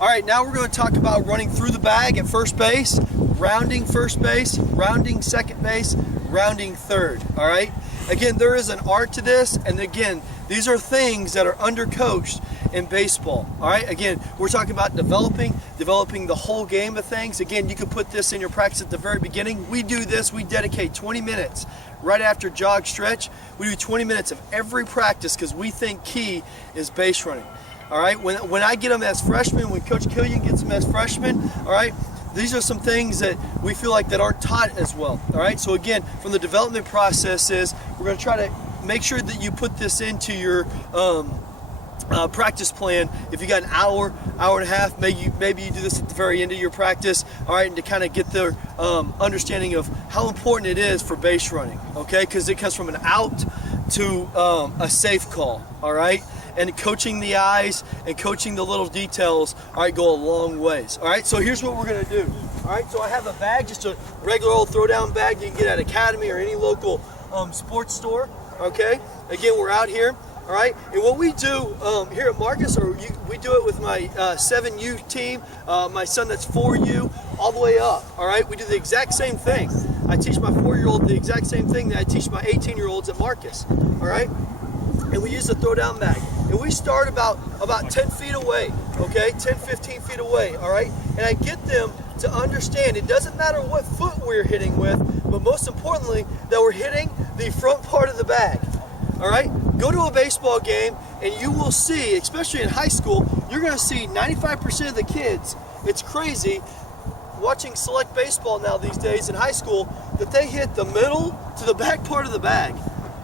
All right, now we're going to talk about running through the bag at first base, rounding first base, rounding second base, rounding third, all right? Again, there is an art to this, and again, these are things that are undercoached in baseball, all right? Again, we're talking about developing the whole game of things. Again, you can put this in your practice at the very beginning. We do this, we dedicate 20 minutes right after jog stretch. We do 20 minutes of every practice because we think key is base running. All right, when I get them as freshmen, when Coach Killian gets them as freshmen, all right, these are some things that we feel like that aren't taught as well. All right, so again, from the development process is we're going to try to make sure that you put this into your practice plan. If you got an hour and a half, maybe you do this at the very end of your practice, all right, and to kind of get the understanding of how important it is for base running, okay, because it comes from an out to a safe call, all right. And coaching the eyes and coaching the little details, all right, go a long ways. All right, so here's what we're gonna do. All right, so I have a bag, just a regular old throwdown bag you can get at Academy or any local sports store. Okay, again, we're out here. All right, and what we do here at Marcus, we do it with my 7U team, my son that's 4U, all the way up. All right, we do the exact same thing. I teach my 4-year-old the exact same thing that I teach my 18-year-olds at Marcus. All right, and we use the throwdown bag. And we start about 10 feet away, okay, 10, 15 feet away, all right? And I get them to understand it doesn't matter what foot we're hitting with, but most importantly, that we're hitting the front part of the bag, all right? Go to a baseball game and you will see, especially in high school, you're gonna see 95% of the kids, it's crazy, watching select baseball now these days in high school, that they hit the middle to the back part of the bag.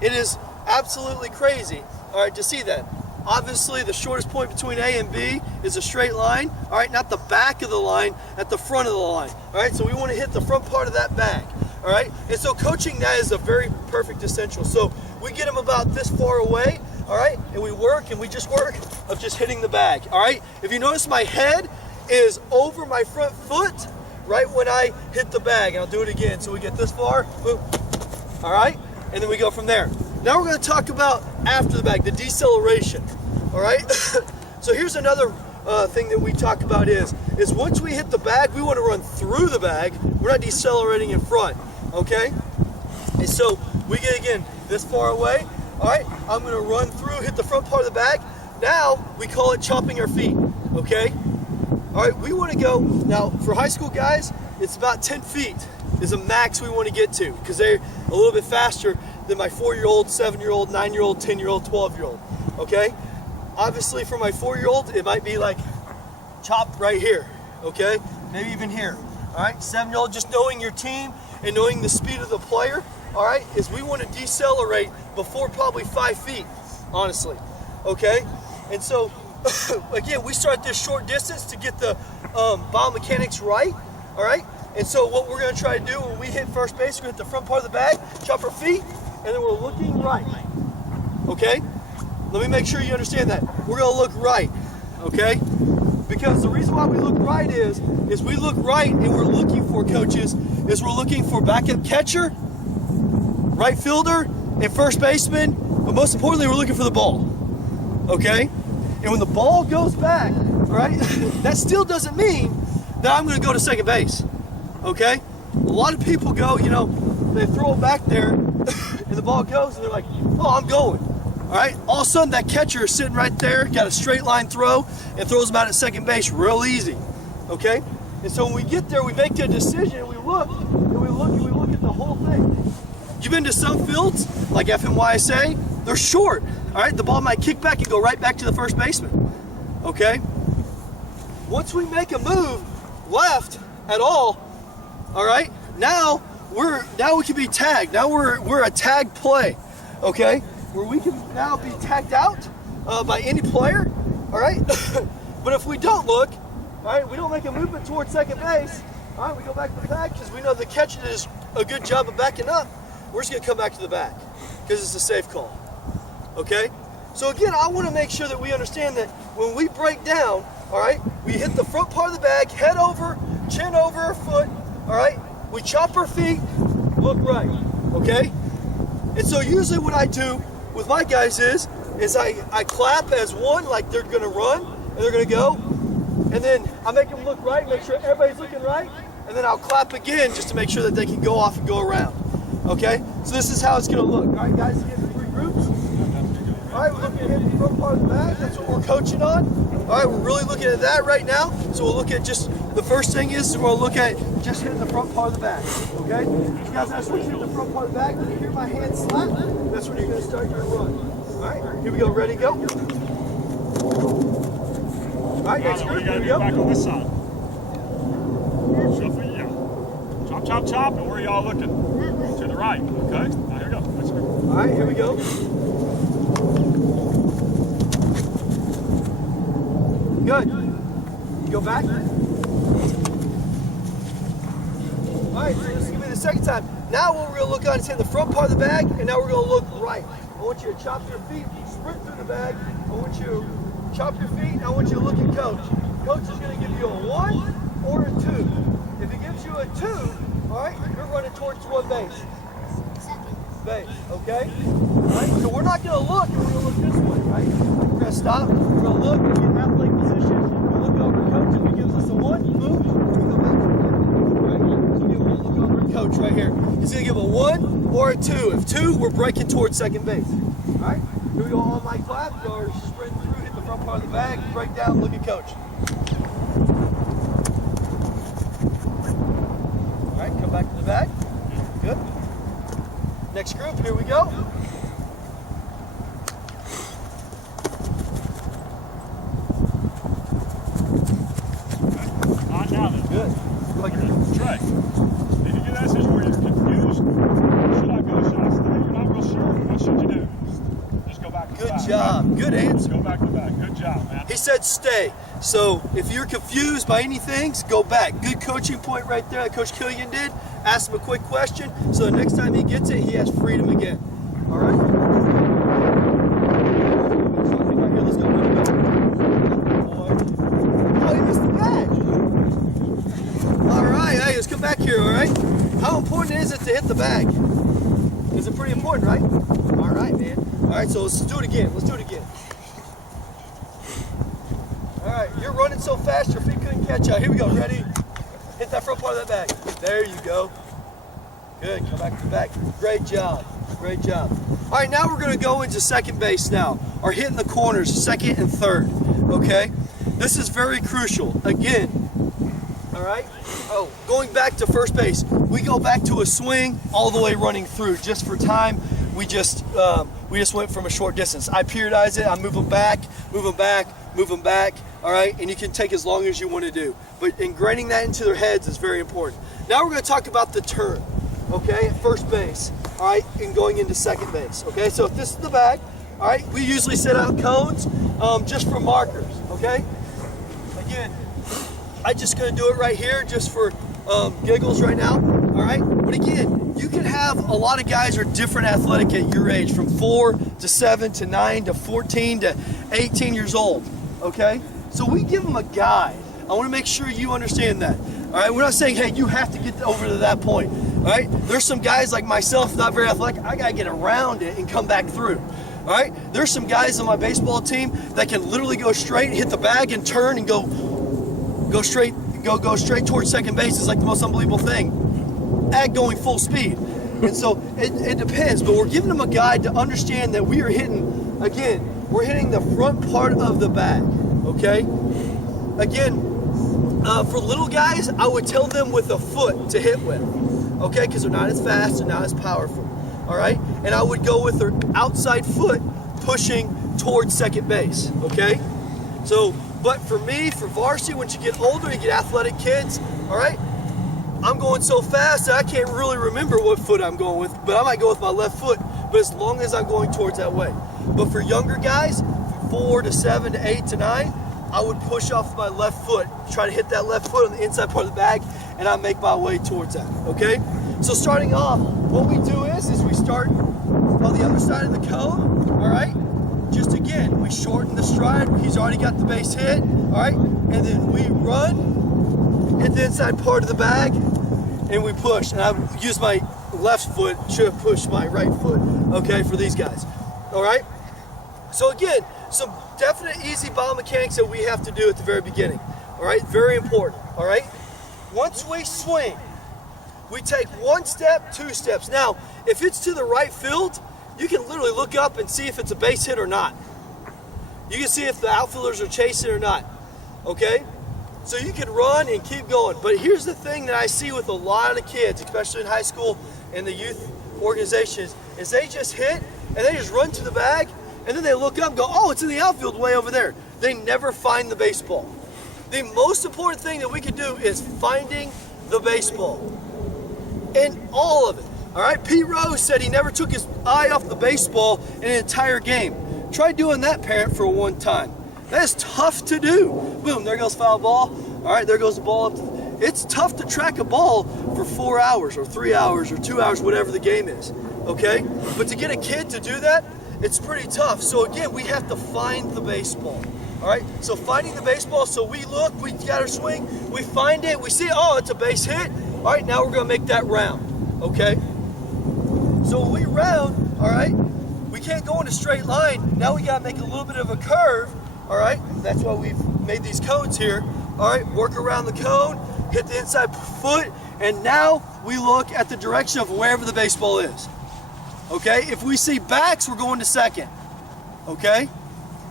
It is absolutely crazy, all right, to see that. Obviously, the shortest point between A and B is a straight line, all right, not the back of the line, at the front of the line, all right, so we want to hit the front part of that bag, all right, and so coaching that is a very perfect essential. So we get them about this far away, all right, and we work, and we just work of just hitting the bag, all right. If you notice, my head is over my front foot right when I hit the bag, and I'll do it again. So we get this far, boom, all right, and then we go from there. Now we're going to talk about after the bag, the deceleration, all right? So here's another thing that we talk about is once we hit the bag, we want to run through the bag. We're not decelerating in front, okay? And so we get, again, this far away, all right? I'm going to run through, hit the front part of the bag. Now we call it chopping our feet, okay? All right, we want to go, now for high school guys, it's about 10 feet is a max we want to get to because they're a little bit faster than my 4-year-old, 7-year-old, 9-year-old, 10-year-old, 12-year-old, okay? Obviously for my 4-year-old, it might be like chop right here, okay? Maybe even here, all right? 7-year-old, just knowing your team and knowing the speed of the player, all right, is we want to decelerate before probably 5 feet, honestly, okay? And so, again, we start this short distance to get the biomechanics right, all right? And so what we're going to try to do when we hit first base, we're going to hit the front part of the bag, chop our feet, and then we're looking right, okay? Let me make sure you understand that. We're going to look right, okay? Because the reason why we look right is we look right and we're looking for, coaches, is we're looking for backup catcher, right fielder, and first baseman, but most importantly, we're looking for the ball, okay? And when the ball goes back, all right, that still doesn't mean that I'm going to go to second base. Okay? A lot of people go, you know, they throw it back there and the ball goes and they're like, oh, I'm going. All right? All of a sudden that catcher is sitting right there, got a straight line throw and throws them out at second base real easy. Okay? And so when we get there, we make a decision and we look at the whole thing. You've been to some fields, like FMYSA, they're short. All right? The ball might kick back and go right back to the first baseman. Okay? Once we make a move left at all right, now we can be tagged. Now we're a tag play, okay? Where we can now be tagged out by any player, all right? But if we don't look, all right, we don't make a movement towards second base, all right, we go back to the back because we know the catcher does a good job of backing up. We're just gonna come back to the back because it's a safe call, okay? So again, I wanna make sure that we understand that when we break down, all right, we hit the front part of the bag, head over, chin over our foot, all right? We chop our feet, look right, okay? And so usually what I do with my guys is I clap as one, like they're gonna run, and they're gonna go, and then I make them look right, make sure everybody's looking right, and then I'll clap again just to make sure that they can go off and go around. Okay? So this is how it's going to look. All right, guys, get in 3 groups. All right, we're looking at hitting the front part of the bag. That's what we're coaching on. All right, we're really looking at that right now. So we'll look at just, the first thing is we'll look at just hitting the front part of the bag. Okay? So guys, that's when you hit the front part of the bag. When you hear my hand slap, that's when you're going to start your run. All right, here we go. Ready, go. All right, next group, here we go. Back on this side. Shuffle, yeah. Chop, chop, chop, and where are y'all looking? To the right, okay? Now here we go. Next group. All right, here we go. Good. Go back. All right, so this is going to be the second time. Now what we're going to look on is in the front part of the bag, and now we're going to look right. I want you to chop your feet, sprint through the bag. I want you to chop your feet, and I want you to look at coach. Coach is going to give you a 1 or a 2. If he gives you a 2, all right, you're running towards what base? Base, okay? All right, so we're not going to look, we're going to look this way, right? We're going to stop, we're going to look, we're in athletic position, we'll look over at coach. If he gives us a 1, move, we go back to the bag. Right? So we're going to look over at coach right here. He's going to give a 1 or a 2. If 2, we're breaking towards second base. All right, here we go on my clap, or sprint through, hit the front part of the bag, break down, look at coach. All right, come back to the bag. Good. Next group, here we go. Not now then. Good. Like Trey, did you get that situation where you're confused? Should I go? Should I stay? You're not real sure. What should you do? Just go back to the back. Good job. Good answer. Go back to the back. Good job, man. He said stay. So if you're confused by anything, go back. Good coaching point right there that Coach Killian did. Ask him a quick question, so the next time he gets it, he has freedom again. All right? Let's go. Oh, he missed the bag. All right, hey, let's come back here, all right? How important is it to hit the bag? Is it pretty important, right? All right, man. All right, so let's do it again. Let's do it again. All right, you're running so fast your feet couldn't catch up. Here we go, ready? Hit that front part of that bag. There you go. Good, come back to the back. Great job, great job. All right, now we're gonna go into second base now, or hitting the corners, second and third, okay? This is very crucial. Again, all right? Oh, going back to first base, we go back to a swing all the way running through. Just for time, we just went from a short distance. I periodize it, I move them back, move them back, move them back, all right? And you can take as long as you want to do. But ingraining that into their heads is very important. Now we're going to talk about the turn, okay, at first base, all right, and going into second base, okay? So if this is the bag, all right, we usually set out cones just for markers, okay? Again, I'm just going to do it right here just for giggles right now, all right? But again, you can have a lot of guys who are different athletic at your age, from 4 to 7 to 9 to 14 to 18 years old, okay? So we give them a guide. I want to make sure you understand that. All right, we're not saying, hey, you have to get over to that point. All right, there's some guys like myself, not very athletic. I gotta get around it and come back through. All right, there's some guys on my baseball team that can literally go straight, hit the bag, and turn and go straight towards second base. It's like the most unbelievable thing. At going full speed, and so it depends. But we're giving them a guide to understand that we are hitting. Again, we're hitting the front part of the bag. Okay. Again, for little guys, I would tell them with a foot to hit with, okay, because they're not as fast, they're not as powerful, all right? And I would go with their outside foot pushing towards second base, okay? So, but for me, for varsity, once you get older, you get athletic kids, all right? I'm going so fast that I can't really remember what foot I'm going with, but I might go with my left foot, but as long as I'm going towards that way. But for younger guys, from 4 to 7 to 8 to 9, I would push off my left foot, try to hit that left foot on the inside part of the bag, and I make my way towards that, okay? So starting off, what we do is we start on the other side of the cone, all right? Just again, we shorten the stride. He's already got the base hit, all right? And then we run, hit the inside part of the bag, and we push. And I use my left foot to push my right foot, okay, for these guys, all right? So again, some definite easy biomechanics that we have to do at the very beginning. All right, very important. All right, once we swing, we take 1 step, 2 steps. Now, if it's to the right field, you can literally look up and see if it's a base hit or not. You can see if the outfielders are chasing or not. Okay? So you can run and keep going. But here's the thing that I see with a lot of the kids, especially in high school and the youth organizations, is they just hit and they just run to the bag and then they look up and go, oh, it's in the outfield way over there. They never find the baseball. The most important thing that we can do is finding the baseball. And all of it. All right, Pete Rose said he never took his eye off the baseball in an entire game. Try doing that, parent, for one time. That is tough to do. Boom, there goes foul ball. All right, there goes the ball up. It's tough to track a ball for 4 hours or 3 hours or 2 hours, whatever the game is, okay? But to get a kid to do that, it's pretty tough. So again, we have to find the baseball, all right? So finding the baseball, so we look, we got our swing, we find it, we see, oh, it's a base hit. All right, now we're gonna make that round, okay? So when we round, all right, we can't go in a straight line. Now we gotta make a little bit of a curve, all right? That's why we've made these cones here. All right, work around the cone, hit the inside foot, and now we look at the direction of wherever the baseball is. Okay, if we see backs, we're going to second. Okay,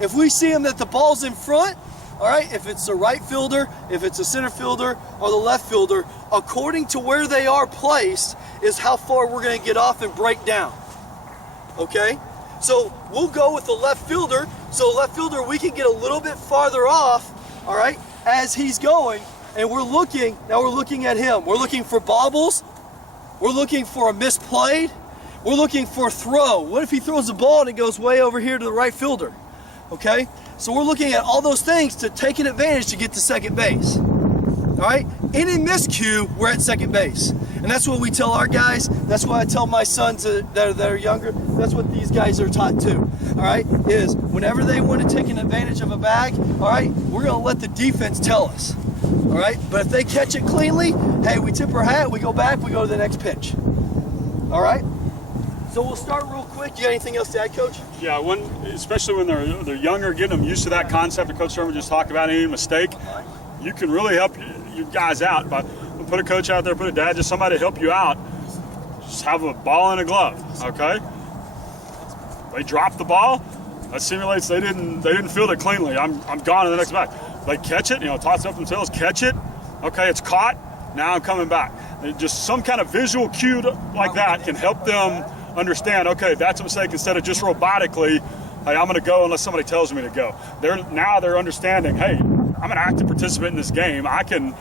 if we see them that the ball's in front, all right, if it's the right fielder, if it's a center fielder, or the left fielder, according to where they are placed is how far we're going to get off and break down. Okay, so we'll go with the left fielder. So left fielder, we can get a little bit farther off, all right, as he's going, and we're looking at him. We're looking for bobbles. We're looking for a misplayed. We're looking for throw. What if he throws the ball and it goes way over here to the right fielder? Okay, so we're looking at all those things to take an advantage to get to second base. All right, any miscue, we're at second base. And that's what we tell our guys. That's what I tell my sons that are younger. That's what these guys are taught too. All right, is whenever they want to take an advantage of a bag, all right, we're going to let the defense tell us. All right, but if they catch it cleanly, hey, we tip our hat, we go back, we go to the next pitch. All right, so we'll start real quick. You got anything else to add, Coach? Yeah, especially when they're younger, getting them used to that concept that Coach Sherman just talked about, any mistake, you can really help you guys out by put a coach out there, put a dad, just somebody to help you out. Just have a ball and a glove, okay? They drop the ball, that simulates they didn't field it cleanly. I'm gone to the next back. They catch it, toss it up themselves, catch it. Okay, it's caught. Now I'm coming back. Just some kind of visual cue like that can help them understand, okay, that's a mistake, instead of just robotically, hey, I'm going to go unless somebody tells me to go. They're understanding, hey, I'm an active participant in this game. I can,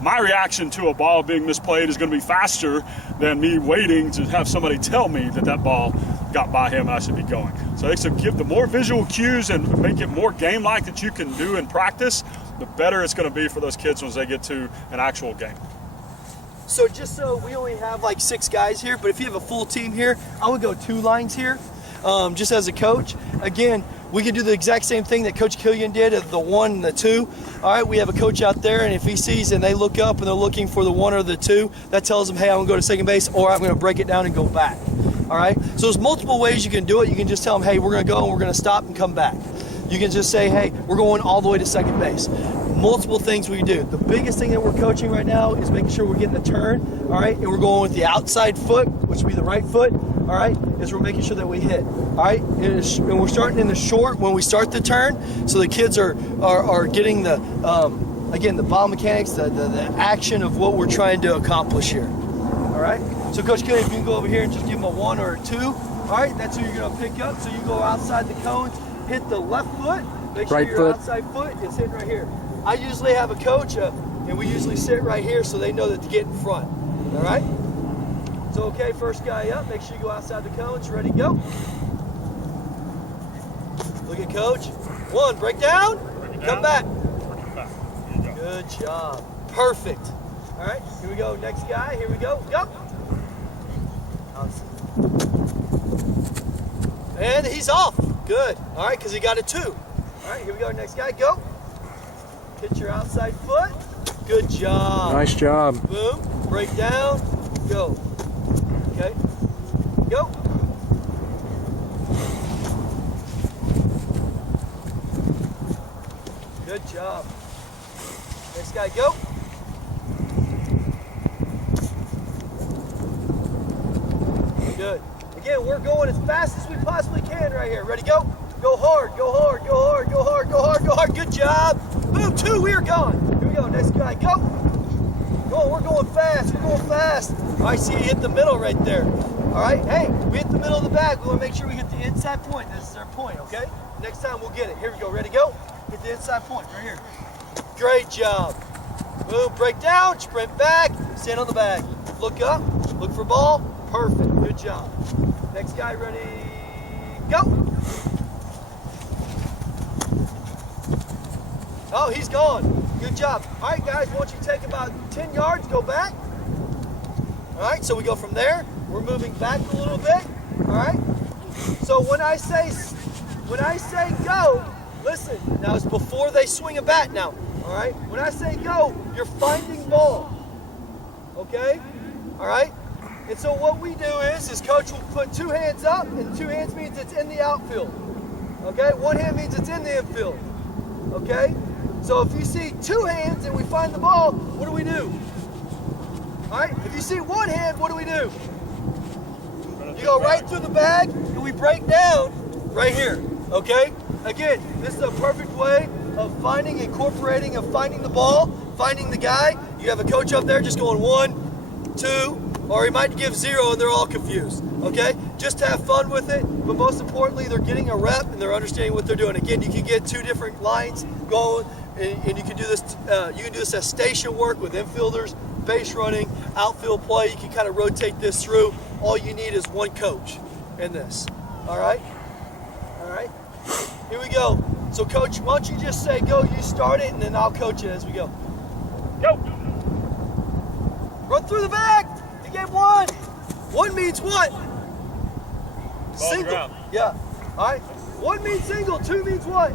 my reaction to a ball being misplayed is going to be faster than me waiting to have somebody tell me that ball got by him and I should be going. So they should give the more visual cues and make it more game-like that you can do in practice, the better it's going to be for those kids once they get to an actual game. So just so we only have like 6 guys here, but if you have a full team here, I would go 2 lines here, just as a coach. Again, we can do the exact same thing that Coach Killian did at the 1 and the 2. All right, we have a coach out there, and if he sees and they look up and they're looking for the 1 or the 2, that tells them, hey, I'm going to go to second base, or I'm going to break it down and go back. All right, so there's multiple ways you can do it. You can just tell them, hey, we're going to go and we're going to stop and come back. You can just say, hey, we're going all the way to second base. Multiple things we can do. The biggest thing that we're coaching right now is making sure we're getting the turn, all right, and we're going with the outside foot, which would be the right foot, all right, is we're making sure that we hit, all right, and we're starting in the short when we start the turn, so the kids are getting the, again, the ball mechanics, the action of what we're trying to accomplish here, all right? So Coach Kelly, if you can go over here and just give them a 1 or a 2, all right, that's who you're going to pick up, so you go outside the cones, hit the left foot, make sure your outside foot is hitting right here. I usually have a coach, and we usually sit right here so they know that to get in front. All right? So, okay, first guy up. Make sure you go outside the cones. Ready, go. Look at Coach. 1, break down. Come back. Good job. Perfect. All right, here we go. Next guy. Here we go. Go. And he's off. Good. All right, because he got a 2. All right, here we go. Next guy. Go. Hit your outside foot. Good job. Nice job. Boom. Break down. Go. Okay. Go. Good job. Next guy, go. Good. Again, we're going as fast as we possibly can right here. Ready, go. Go hard, go hard, go hard, go hard, go hard, go hard. Good job. Boom, 2, we are gone. Here we go, next guy, go. Go, we're going fast, we're going fast. All right, see, you hit the middle right there. All right, hey, we hit the middle of the bag. We want to make sure we hit the inside point. This is our point, okay? Next time we'll get it. Here we go, ready, go. Hit the inside point right here. Great job. Boom, break down, sprint back, stand on the bag. Look up, look for ball. Perfect, good job. Next guy, ready, go. Oh, he's gone. Good job. All right, guys, once you take about 10 yards, go back. All right, so we go from there. We're moving back a little bit. All right. So when I say go, listen. Now it's before they swing a bat. Now, all right. When I say go, you're finding ball. Okay. All right. And so what we do is coach will put 2 hands up, and 2 hands means it's in the outfield. Okay. 1 hand means it's in the infield. Okay. So if you see 2 hands and we find the ball, what do we do? All right, if you see 1 hand, what do we do? You go right through the bag and we break down right here, okay? Again, this is a perfect way of finding, incorporating, of finding the ball, finding the guy. You have a coach up there just going 1, 2, or he might give 0 and they're all confused, okay? Just have fun with it, but most importantly, they're getting a rep and they're understanding what they're doing. Again, you can get 2 different lines going, and you can do this. You can do this as station work with infielders, base running, outfield play. You can kind of rotate this through. All you need is 1 coach in this. All right. All right. Here we go. So, coach, why don't you just say go? You start it, and then I'll coach it as we go. Go. Run through the bag. You get 1. 1 means what? Ball Single. ground. Yeah. All right. 1 means single. 2 means what?